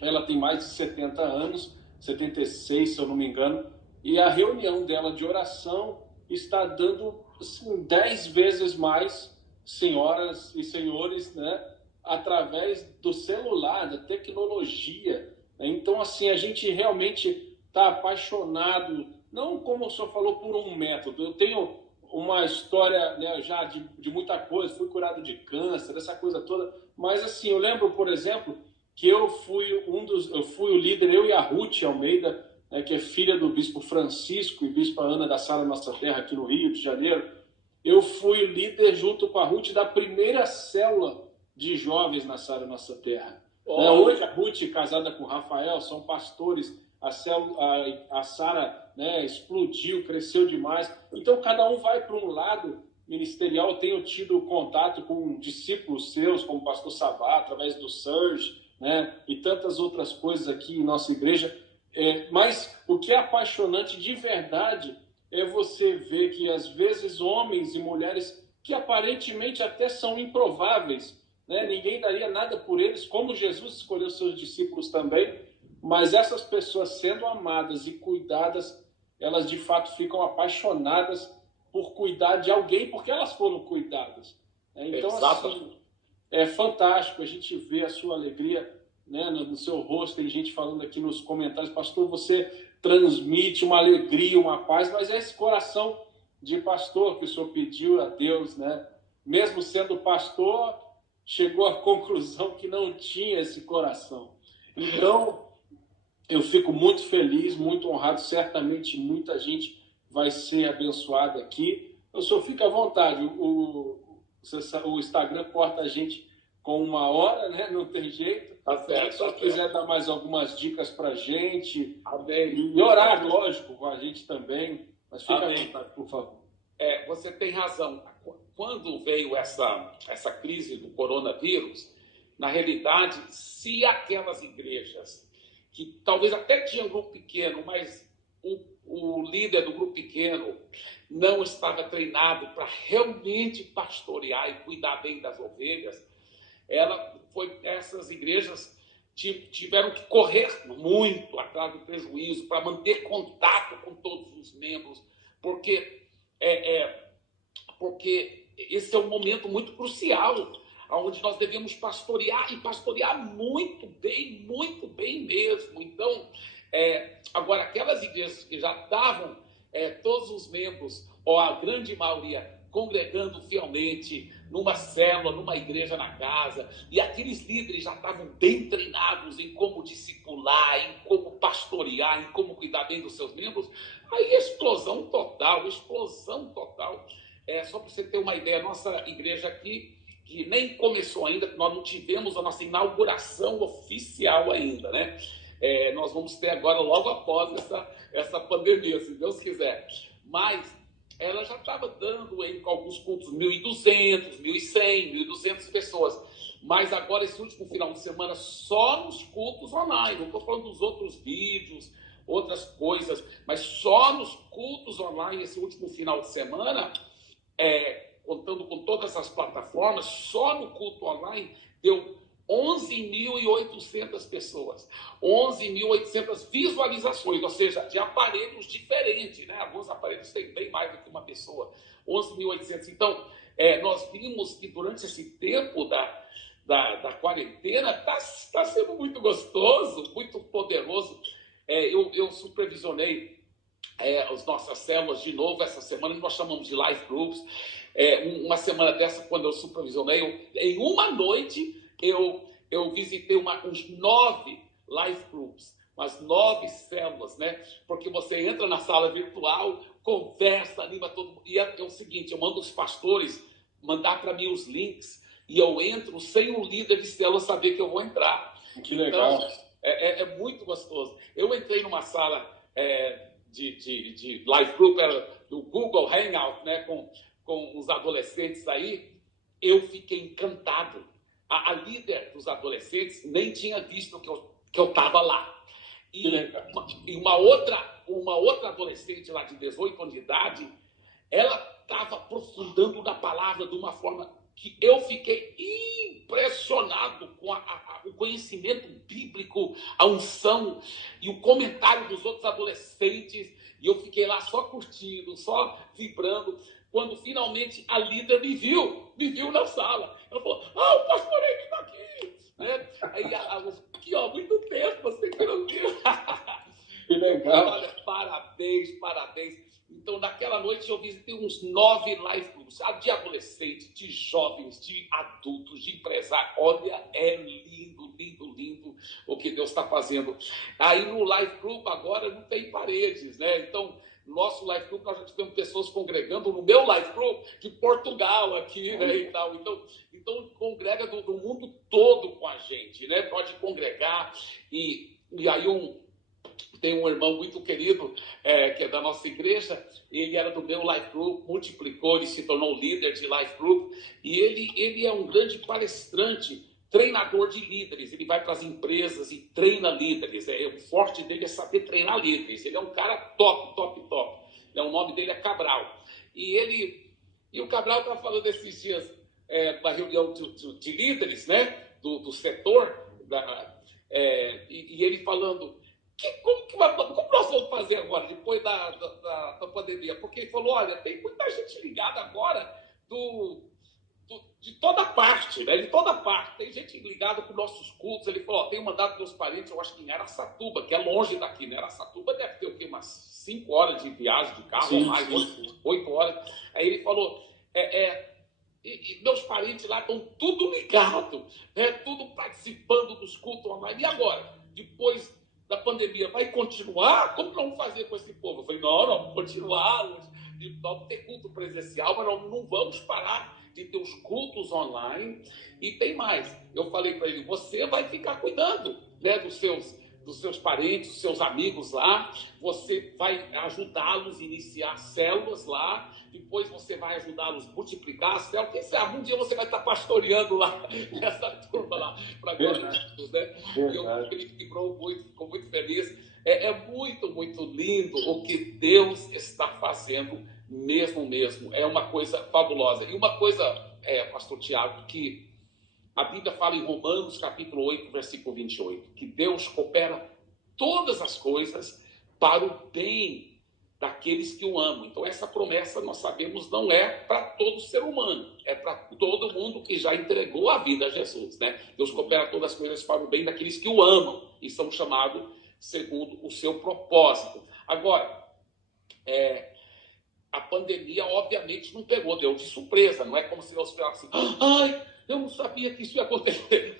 ela tem mais de 70 anos, 76, se eu não me engano, e a reunião dela de oração está dando assim, 10 vezes mais senhoras e senhores, né? Através do celular, da tecnologia. Então, assim, a gente realmente está apaixonado, não como o senhor falou, por um método. Eu tenho uma história, né, já de muita coisa, fui curado de câncer, essa coisa toda, mas assim, eu lembro, por exemplo, que eu fui o líder, eu e a Ruth Almeida, né, que é filha do bispo Francisco e bispa Ana da Sara Nossa Terra, aqui no Rio de Janeiro. Eu fui o líder, junto com a Ruth, da primeira célula de jovens na Sara Nossa Terra. Hoje a Ruth, casada com o Rafael, são pastores. A Sara, né, explodiu, cresceu demais. Então cada um vai para um lado ministerial. Eu tenho tido contato com discípulos seus, como o pastor Sabá, através do Surge, né, e tantas outras coisas aqui em nossa igreja. Mas o que é apaixonante de verdade é você ver que às vezes homens e mulheres que aparentemente até são improváveis, né? Ninguém daria nada por eles, como Jesus escolheu seus discípulos também, mas essas pessoas sendo amadas e cuidadas, elas de fato ficam apaixonadas por cuidar de alguém, porque elas foram cuidadas. Então, assim, é fantástico a gente ver a sua alegria né, no seu rosto, tem gente falando aqui nos comentários, pastor, você transmite uma alegria, uma paz, mas é esse coração de pastor que o senhor pediu a Deus, né? Mesmo sendo pastor, chegou à conclusão que não tinha esse coração. Então, eu fico muito feliz, muito honrado, certamente muita gente vai ser abençoada aqui. O senhor fica à vontade, o Instagram corta a gente com 1 hora, né? Não tem jeito. Tá certo, se você quiser dar mais algumas dicas para a gente, amém. E orar, lógico, com a gente também, mas fica Amém. à vontade, por favor. Você tem razão. Quando veio essa crise do coronavírus, na realidade, se aquelas igrejas que talvez até tinham grupo pequeno, mas o líder do grupo pequeno não estava treinado para realmente pastorear e cuidar bem das ovelhas, essas igrejas tiveram que correr muito atrás do prejuízo para manter contato com todos os membros, porque esse é um momento muito crucial, onde nós devemos pastorear, e pastorear muito bem mesmo. Então, agora, aquelas igrejas que já estavam todos os membros, ou a grande maioria, congregando fielmente numa célula, numa igreja na casa, e aqueles líderes já estavam bem treinados em como discipular, em como pastorear, em como cuidar bem dos seus membros, aí explosão total. Só para você ter uma ideia, a nossa igreja aqui, que nem começou ainda, nós não tivemos a nossa inauguração oficial ainda, né? Nós vamos ter agora, logo após essa pandemia, se Deus quiser. Mas ela já estava dando em alguns cultos 1.200, 1.100, 1.200 pessoas. Mas agora, esse último final de semana, só nos cultos online. Não estou falando dos outros vídeos, outras coisas, mas só nos cultos online, esse último final de semana, contando com todas as plataformas, só no culto online deu 11.800 pessoas, 11.800 visualizações, ou seja, de aparelhos diferentes, né? Alguns aparelhos têm bem mais do que uma pessoa, 11.800. Então, nós vimos que durante esse tempo da quarentena está sendo muito gostoso, muito poderoso. Eu supervisionei as nossas células de novo essa semana, nós chamamos de live groups. Uma semana dessa, quando eu supervisionei, em uma noite eu visitei uns 9 live groups, umas 9 células, né? Porque você entra na sala virtual, conversa, anima todo mundo. E é o seguinte, eu mando os pastores mandar para mim os links, e eu entro sem o líder de célula saber que eu vou entrar. Que legal. Então, é muito gostoso. Eu entrei numa sala de live group, era do Google Hangout, né? Com os adolescentes aí, eu fiquei encantado. A líder dos adolescentes nem tinha visto que eu estava lá. E uma outra adolescente lá de 18 anos de idade, ela estava aprofundando na palavra de uma forma que eu fiquei impressionado com o conhecimento bíblico, a unção e o comentário dos outros adolescentes. E eu fiquei lá só curtindo, só vibrando. Quando finalmente a líder me viu na sala. Ela falou, o pastor Henrique está aqui. Né? Aí, aqui, muito tempo, você que não viu. Que legal. Olha, parabéns. Então, naquela noite, eu visitei uns 9 live groups, de adolescentes, de jovens, de adultos, de empresários. Olha, é lindo o que Deus está fazendo. Aí, no live group, agora, não tem paredes, né? Então, no nosso live group, nós já tivemos pessoas congregando no meu live group de Portugal aqui, né, e tal. Então congrega do mundo todo com a gente, né? Pode congregar. E aí tem um irmão muito querido, que é da nossa igreja, ele era do meu life group, multiplicou, ele se tornou líder de life group, e ele é um grande palestrante, treinador de líderes. Ele vai para as empresas e treina líderes. O forte dele é saber treinar líderes. Ele é um cara top. O nome dele é Cabral. E o Cabral está falando esses dias, uma reunião de líderes, né, do setor, e ele falando, como nós vamos fazer agora, depois da pandemia? Porque ele falou, olha, tem muita gente ligada agora de toda parte, né? De toda parte. Tem gente ligada com nossos cultos. Ele falou, tenho mandado meus parentes, eu acho que em Araçatuba, que é longe daqui, né? Araçatuba deve ter o quê? Umas 5 horas de viagem de carro, ou mais, 8 horas. Aí ele falou, e meus parentes lá estão tudo ligado, né? Tudo participando dos cultos online. E agora? Depois da pandemia, vai continuar? Como não fazer com esse povo? Eu falei, não, vamos continuar. Vamos ter culto presencial, mas não vamos parar de ter os cultos online. E tem mais. Eu falei para ele, você vai ficar cuidando, né, dos seus parentes, dos seus amigos lá. Você vai ajudá-los a iniciar células lá. Depois você vai ajudá-los a multiplicar as células. Quem sabe um dia você vai estar pastoreando lá essa turma lá para glória de Deus, né? E ele ficou muito feliz. É muito, muito lindo o que Deus está fazendo mesmo. É uma coisa fabulosa. E uma coisa, pastor Tiago, que a Bíblia fala em Romanos, capítulo 8, versículo 28, que Deus coopera todas as coisas para o bem daqueles que o amam. Então, essa promessa, nós sabemos, não é para todo ser humano, é para todo mundo que já entregou a vida a Jesus, né? Deus coopera todas as coisas para o bem daqueles que o amam e são chamados segundo o seu propósito. Agora, a pandemia, obviamente, não pegou Deus de surpresa, não é como se Deus falasse assim, ai, eu não sabia que isso ia acontecer.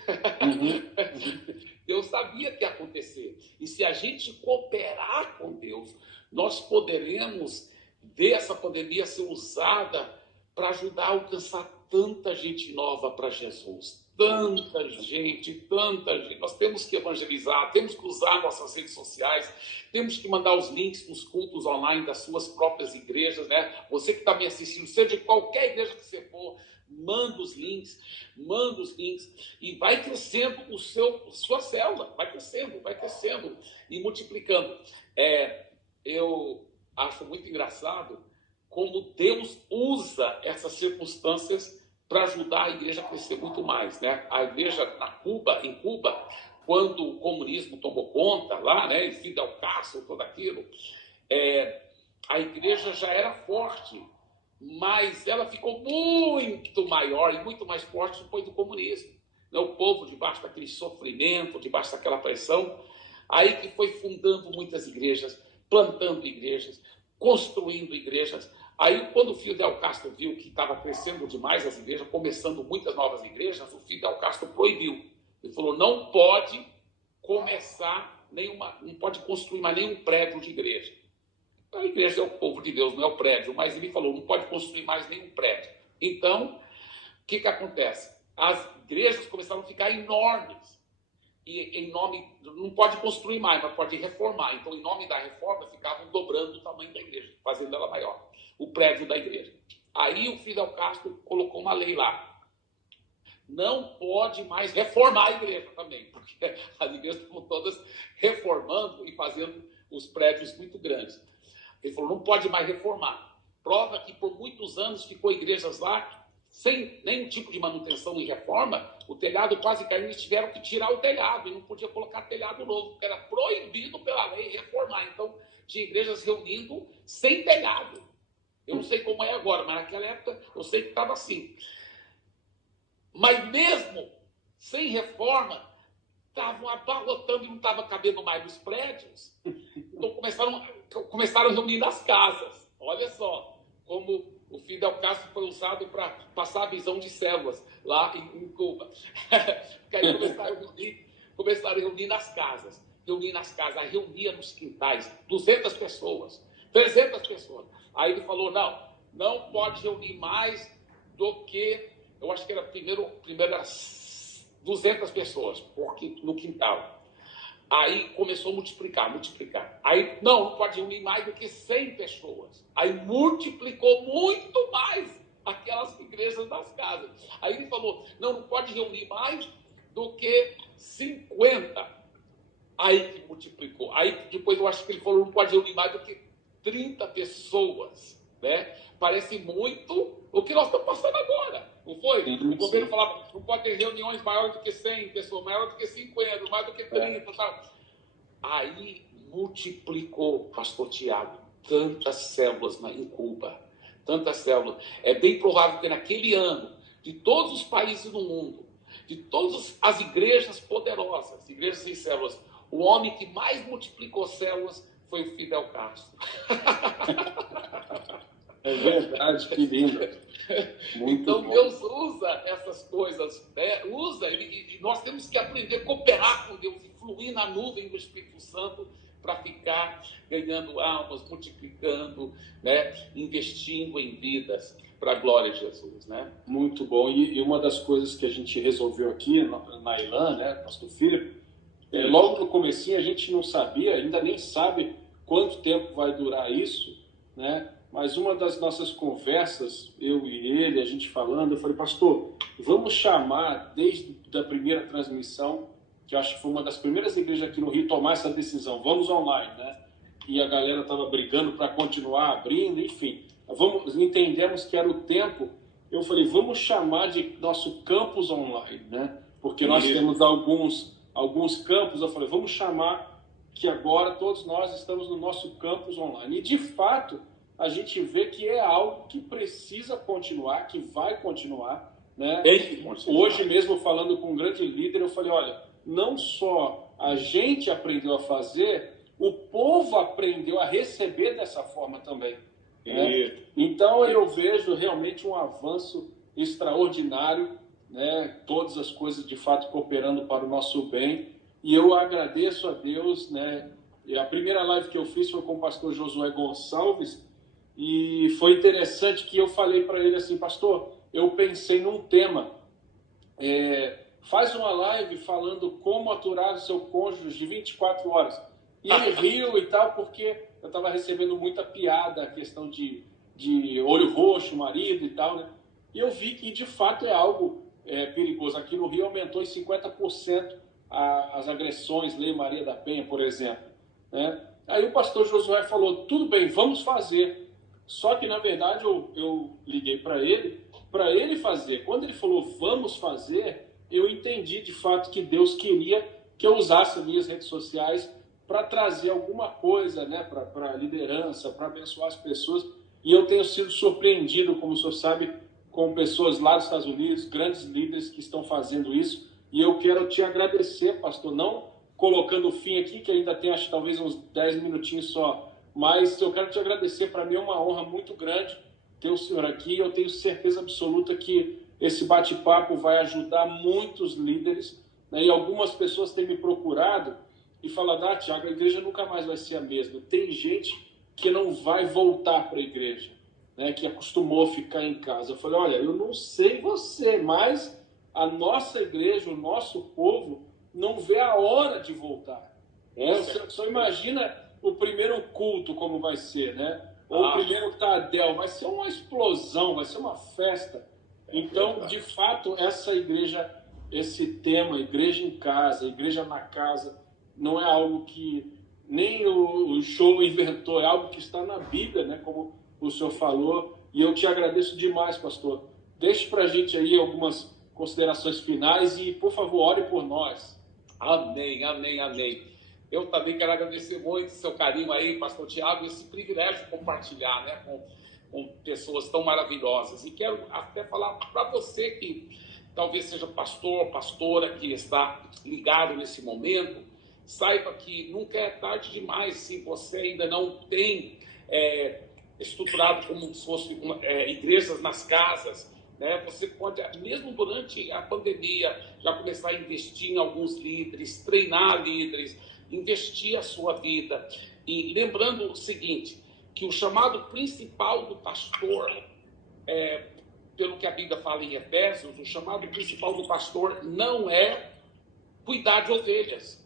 Deus sabia que ia acontecer. E se a gente cooperar com Deus, nós poderemos ver essa pandemia ser usada para ajudar a alcançar tanta gente nova para Jesus. Tanta gente. Nós temos que evangelizar, temos que usar nossas redes sociais, temos que mandar os links nos cultos online das suas próprias igrejas, né? Você que está me assistindo, seja de qualquer igreja que você for, manda os links e vai crescendo sua célula, vai crescendo e multiplicando. Eu acho muito engraçado como Deus usa essas circunstâncias para ajudar a igreja a crescer muito mais, né? A igreja em Cuba, quando o comunismo tomou conta lá, né? E Fidel Castro, tudo aquilo, a igreja já era forte, mas ela ficou muito maior e muito mais forte depois do comunismo. O povo, debaixo daquele sofrimento, debaixo daquela pressão, aí que foi fundando muitas igrejas, plantando igrejas, construindo igrejas. Aí, quando o Fidel Castro viu que estava crescendo demais as igrejas, começando muitas novas igrejas, o Fidel Castro proibiu. Ele falou, não pode não pode construir mais nenhum prédio de igreja. A igreja é o povo de Deus, não é o prédio, mas ele falou, não pode construir mais nenhum prédio. Então, o que acontece? As igrejas começaram a ficar enormes. E não pode construir mais, mas pode reformar. Então, em nome da reforma, ficavam dobrando o tamanho da igreja, fazendo ela maior, o prédio da igreja. Aí o Fidel Castro colocou uma lei lá. Não pode mais reformar a igreja também, porque as igrejas estão todas reformando e fazendo os prédios muito grandes. Ele falou, não pode mais reformar. Prova que por muitos anos ficou igrejas lá sem nenhum tipo de manutenção e reforma, o telhado quase caindo, eles tiveram que tirar o telhado e não podia colocar telhado novo, porque era proibido pela lei reformar. Então, tinha igrejas reunindo sem telhado. Eu não sei como é agora, mas naquela época eu sei que estava assim. Mas mesmo sem reforma, estavam abarrotando e não estava cabendo mais nos prédios. Então começaram a reunir nas casas. Olha só como o Fidel Castro foi usado para passar a visão de células lá em Cuba. Porque aí começaram a reunir nas casas. Reunia nos quintais, 200 pessoas, 300 pessoas. Aí ele falou, não pode reunir mais do que, eu acho que era primeiro era 200 pessoas no quintal. Aí começou a multiplicar. Aí não pode reunir mais do que 100 pessoas. Aí multiplicou muito mais aquelas igrejas das casas. Aí ele falou, não pode reunir mais do que 50. Aí que multiplicou. Aí depois eu acho que ele falou, não pode reunir mais do que 30 pessoas, né? Parece muito o que nós estamos passando agora. Não foi? O governo falava, não pode ter reuniões maiores do que 100 pessoas, maiores do que 50, mais do que 30, tal. Aí multiplicou, pastor Tiago, tantas células em Cuba, tantas células. É bem provável que naquele ano de todos os países do mundo, de todas as igrejas poderosas, igrejas sem células, o homem que mais multiplicou células foi o Fidel Castro. É verdade, que lindo. Muito então, bom. Deus usa essas coisas, né? E nós temos que aprender a cooperar com Deus, e fluir na nuvem do Espírito Santo para ficar ganhando almas, multiplicando, né? Investindo em vidas para a glória de Jesus, né? Muito bom. E uma das coisas que a gente resolveu aqui na Ilan, né, pastor Filipe, logo no comecinho a gente não sabia, ainda nem sabe quanto tempo vai durar isso, né? Mas uma das nossas conversas, eu e ele, a gente falando, eu falei, pastor, vamos chamar desde a primeira transmissão, que eu acho que foi uma das primeiras igrejas aqui no Rio tomar essa decisão, vamos online, né? E a galera estava brigando para continuar abrindo, enfim. Entendemos que era o tempo, eu falei, vamos chamar de nosso campus online, né? Porque nós temos alguns campos, eu falei, vamos chamar que agora todos nós estamos no nosso campus online. E, de fato, a gente vê que é algo que precisa continuar, que vai continuar, né? Hoje mesmo, falando com um grande líder, eu falei, olha, não só a gente aprendeu a fazer, o povo aprendeu a receber dessa forma também. Né? Então, eu vejo realmente um avanço extraordinário, né? Todas as coisas, de fato, cooperando para o nosso bem. E eu agradeço a Deus, né? E a primeira live que eu fiz foi com o pastor Josué Gonçalves, e foi interessante que eu falei para ele assim, pastor, eu pensei num tema, faz uma live falando como aturar o seu cônjuge de 24 horas. E ele riu e tal, porque eu estava recebendo muita piada, a questão de olho roxo, marido e tal, né? E eu vi que, de fato, é algo perigoso. Aqui no Rio aumentou em 50% as agressões, Lei Maria da Penha, por exemplo. Né? Aí o pastor Josué falou, tudo bem, vamos fazer. Só que, na verdade, eu liguei para ele fazer. Quando ele falou, vamos fazer, eu entendi, de fato, que Deus queria que eu usasse as minhas redes sociais para trazer alguma coisa, né, para a liderança, para abençoar as pessoas. E eu tenho sido surpreendido, como o senhor sabe, com pessoas lá dos Estados Unidos, grandes líderes que estão fazendo isso. E eu quero te agradecer, pastor, não colocando o fim aqui, que ainda tem, acho, talvez uns 10 minutinhos só, mas eu quero te agradecer. Para mim é uma honra muito grande ter o senhor aqui. Eu tenho certeza absoluta que esse bate-papo vai ajudar muitos líderes, né? E algumas pessoas têm me procurado e falam, Tiago, a igreja nunca mais vai ser a mesma. Tem gente que não vai voltar para a igreja, né? Que acostumou a ficar em casa. Eu falei, olha, eu não sei você, mas a nossa igreja, o nosso povo, não vê a hora de voltar. Só imagina o primeiro culto como vai ser, né? Ou o primeiro Tadel, vai ser uma explosão, vai ser uma festa. Então, de fato, essa igreja, esse tema, igreja em casa, igreja na casa, não é algo que nem o show inventou, é algo que está na Bíblia, né? Como o senhor falou. E eu te agradeço demais, pastor. Deixe para a gente aí algumas considerações finais e, por favor, ore por nós. Amém, amém, amém. Eu também quero agradecer muito o seu carinho aí, pastor Tiago, esse privilégio de compartilhar, né, com pessoas tão maravilhosas. E quero até falar para você que talvez seja pastor, pastora, que está ligado nesse momento, saiba que nunca é tarde demais se você ainda não tem estruturado como se fosse igrejas nas casas, né? Você pode, mesmo durante a pandemia, já começar a investir em alguns líderes, treinar líderes, investir a sua vida. E lembrando o seguinte, que o chamado principal do pastor, pelo que a Bíblia fala em Efésios, o chamado principal do pastor não é cuidar de ovelhas.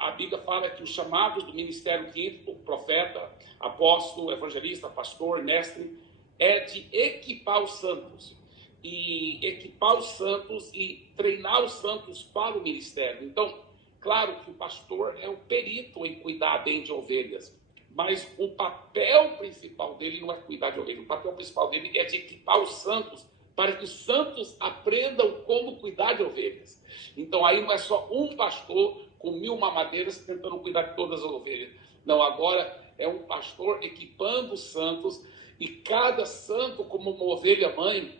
A Bíblia fala que o chamado do ministério quinto, profeta, apóstolo, evangelista, pastor, mestre, é de equipar os santos. E equipar os santos e treinar os santos para o ministério. Então, claro que o pastor é o perito em cuidar bem de ovelhas, mas o papel principal dele não é cuidar de ovelhas. O papel principal dele é de equipar os santos para que os santos aprendam como cuidar de ovelhas. Então, aí não é só um pastor com 1000 mamadeiras tentando cuidar de todas as ovelhas. Não, agora é um pastor equipando os santos, e cada santo, como uma ovelha mãe,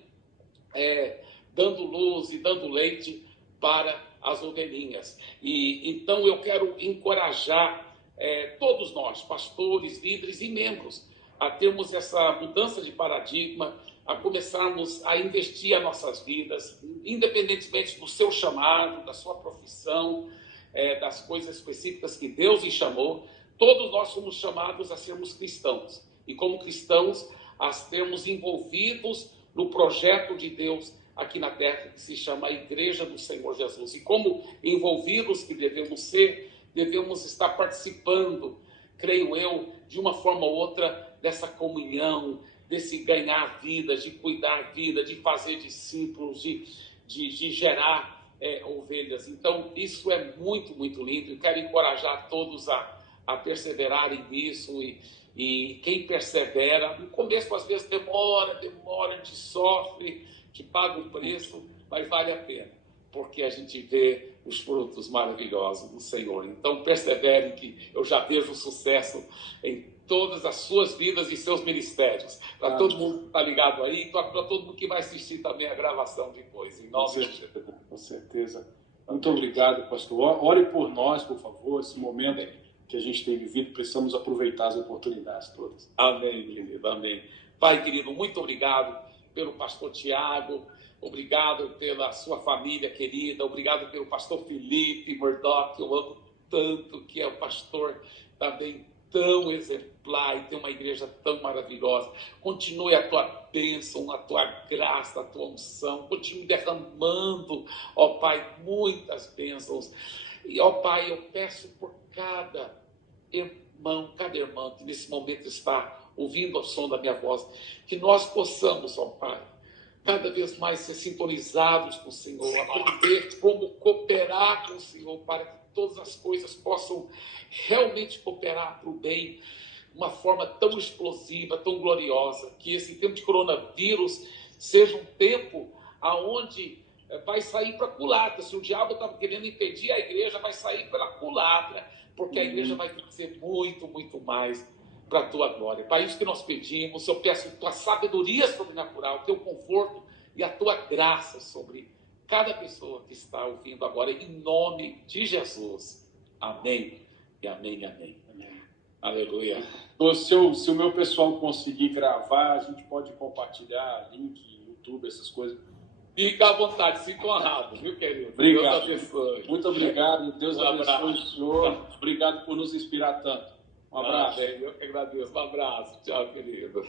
dando luz e dando leite para as ovelhinhas. E então eu quero encorajar todos nós, pastores, líderes e membros, a termos essa mudança de paradigma, a começarmos a investir as nossas vidas, independentemente do seu chamado, da sua profissão, das coisas específicas que Deus lhe chamou. Todos nós somos chamados a sermos cristãos. E como cristãos, a sermos envolvidos no projeto de Deus aqui na terra, que se chama a Igreja do Senhor Jesus. E como envolvidos que devemos ser, devemos estar participando, creio eu, de uma forma ou outra, dessa comunhão, desse ganhar vidas, de cuidar vida, de fazer discípulos, de gerar ovelhas. Então, isso é muito, muito lindo. E quero encorajar todos a perseverarem nisso. E quem persevera, no começo às vezes demora, a gente sofre, que paga o preço, mas vale a pena, porque a gente vê os frutos maravilhosos do Senhor. Então perseverem, que eu já vejo sucesso em todas as suas vidas e seus ministérios. Para todo mundo que está ligado aí, para todo mundo que vai assistir também a gravação depois. Em nome de Jesus. Com certeza. Muito obrigado, pastor. Ore por nós, por favor, esse momento que a gente tem vivido, precisamos aproveitar as oportunidades todas. Amém, querido, amém. Pai querido, muito obrigado pelo pastor Tiago, obrigado pela sua família querida, obrigado pelo pastor Felipe Murdoch, que eu amo tanto, que é um pastor também tão exemplar e tem uma igreja tão maravilhosa. Continue a tua bênção, a tua graça, a tua unção, continue derramando, ó Pai, muitas bênçãos. E, ó Pai, eu peço por cada irmão, cada irmã que nesse momento está ouvindo o som da minha voz, que nós possamos, ó Pai, cada vez mais ser sintonizados com o Senhor, aprender como cooperar com o Senhor, para que todas as coisas possam realmente cooperar para o bem, de uma forma tão explosiva, tão gloriosa, que esse tempo de coronavírus seja um tempo aonde vai sair para a culatra. Se o diabo estava querendo impedir a igreja, vai sair pela culatra, porque a igreja vai crescer muito, muito mais para a tua glória. Para isso que nós pedimos, eu peço tua sabedoria sobrenatural, teu conforto e a tua graça sobre cada pessoa que está ouvindo agora, em nome de Jesus. Amém. E amém, amém. Amém. Aleluia. Se o meu pessoal conseguir gravar, a gente pode compartilhar link, YouTube, essas coisas. Fica à vontade, fica honrado, viu, querido? Obrigado. Deus abençoe. Muito obrigado. Deus abençoe o senhor. Obrigado por nos inspirar tanto. Um abraço. Eu que agradeço. Um abraço. Tchau, querido.